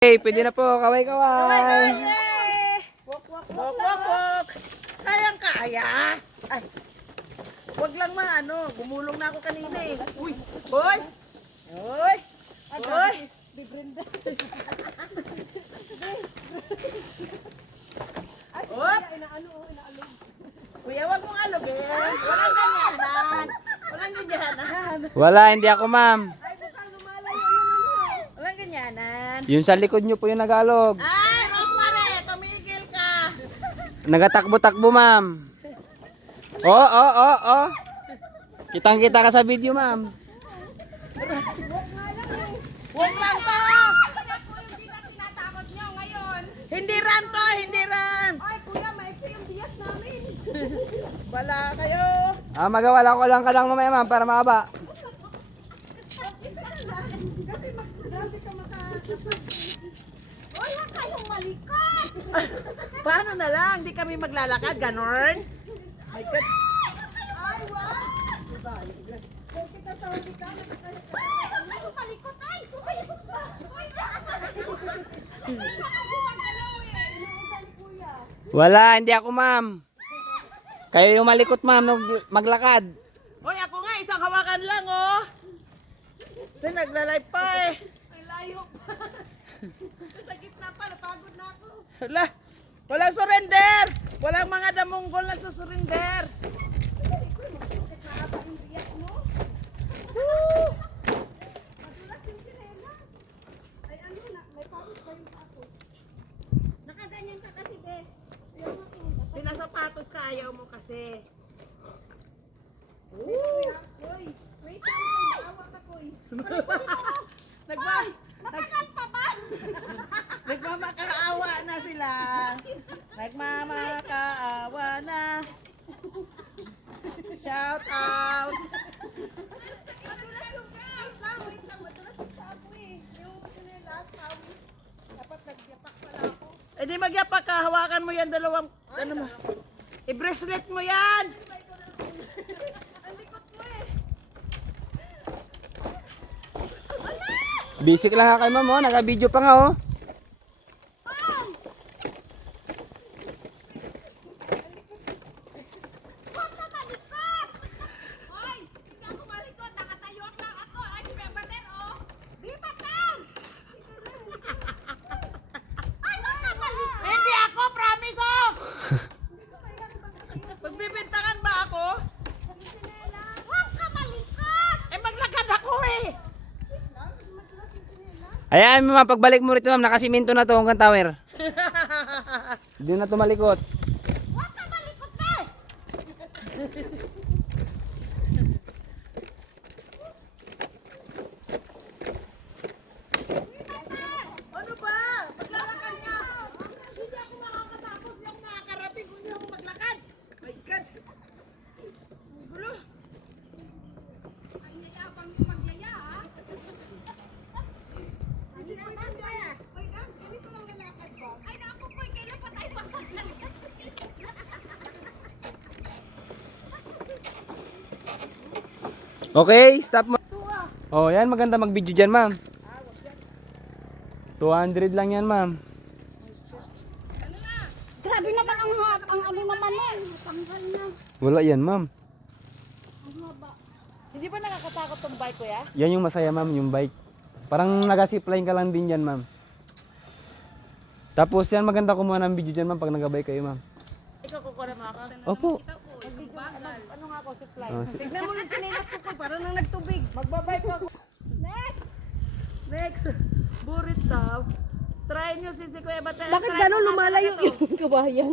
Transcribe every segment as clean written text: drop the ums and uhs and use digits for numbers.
Hey, pwede na po. Kaway-kaway. Wok, wok, wok, wok, wok. Kayang kaya. Ay, wag lang gumulong na ako kanina eh. Uy, hoy. Hoy. Hoy. Hop. Kuya, wag mong alugin. Walang ganyanan. Walang ganyanan. Wala, hindi ako ma'am. Walang ganyanan. Yun sa likod nyo po yung nagalog. Ay, Rosemary, tumigil ka. Nagatakbo-takbo ma'am. Oh. Kitang-kita ka sa video ma'am. Wag lang to. Hindi ran to, hindi ran. Ay, kuya, maiksi yung bias namin. Bala kayo. Magawala ko lang ka lang mamaya ma'am para makaba. Kasi grabe ka wala kayong malikot. Paano na lang? Di kami maglalakad, ganon? My God. Ay, wow. Kung kita tawag kita, ay, malikot, ay. Malikot ba? Wala, hindi ako ma'am. Kayo yung malikot ma'am, maglakad. Hoy, ako nga, isang hawakan lang, oh. Kasi nagla-live pa eh. Ay, layo pa. Sa gitna pa, napagod na ako. Hala, walang surrender. Walang mga damunggol na susurrender. Madulas yung sinelas. Ay, ano na, may pagod pa yung ako. Nakaganyan ka kasi, be. Ayaw mo ko. Pinasapatos ka, ayaw mo kasi. Uy, wait lang, naawa ka, Koy. Matagal pa ba? Nagmamakaawa na sila. Nagmamakaawa na. Shout out. Madulas yung wait lang, madulas yung sa ako eh. Yung sinelas, hawis. Dapat nagyapak pala ako. Eh di magyapak ka, hawakan mo yan dalawang, ano mo. I-bracelet mo yan. Ang likot mo eh. Basic lang nga kayo ma'am oh, naka-video pa nga oh. Huwag ka malikot! Hoy! Hindi ako malikot! Nakatayo lang ako! Ay, si Bebater, oh! Bibat lang! Ay, huwag ka malikot! Hindi ako, promise oh. Pagbibintangan ba ako? Huwag ka malikot! Eh maglakad ako eh. Ayan ma'am, pagbalik mo rito ma'am, nakasiminto na to hanggang tower. Hindi na tumalikot. Huwag ka malikot, be! Ano ba? Maglalakad nga. Hindi ako makakatapos yung nakakarating kung hindi ako maglakad. My God. Ang gulo. Ay, nayabang magyaya, ha? Hindi ko ito niya. Ay, ganito lang lalakad ba? Ay, naku po, kailan pa tayo maglalakad? Okay, stop mo. Oh, yan maganda mag-video diyan ma'am. 200 lang yan ma'am. Grabe naman ang ano naman nun. Tanggal na. Wala yan ma'am. Hindi ba nakakatakot tong bike ko ya? Yan yung masaya ma'am, yung bike. Parang nag-zipline ka lang din yan ma'am. Tapos yan maganda kumuha ng video dyan ma'am pag nag-bike kayo ma'am. Ikaw kukuha mo ako. Opo. Ano nga ako supply? Oh, Tignan mo yung chinelas ko po, parang nang nagtubig. Magbabike ako. Next! Next. Burit daw. Try nyo si Kuya Bater. Bakit gano'n lumalayo yung kabayan?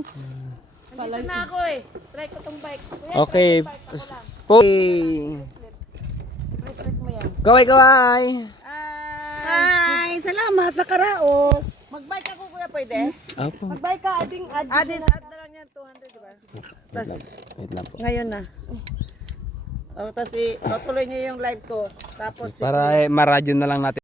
Nandito na ako eh. Try ko tong bike. Kuya, okay. try ko bike ako lang. Bracelet mo yan. Kaway-kaway. Hi! Salamat, nakaraos. Magbike ako kuya, pwede? Opo. Magbay ka, add Add na lang yan, 200 diba? Tapos, Wait lang po. ngayon na. O, tapos tuloy nyo yung live ko. Tapos, Para maradyo na lang natin.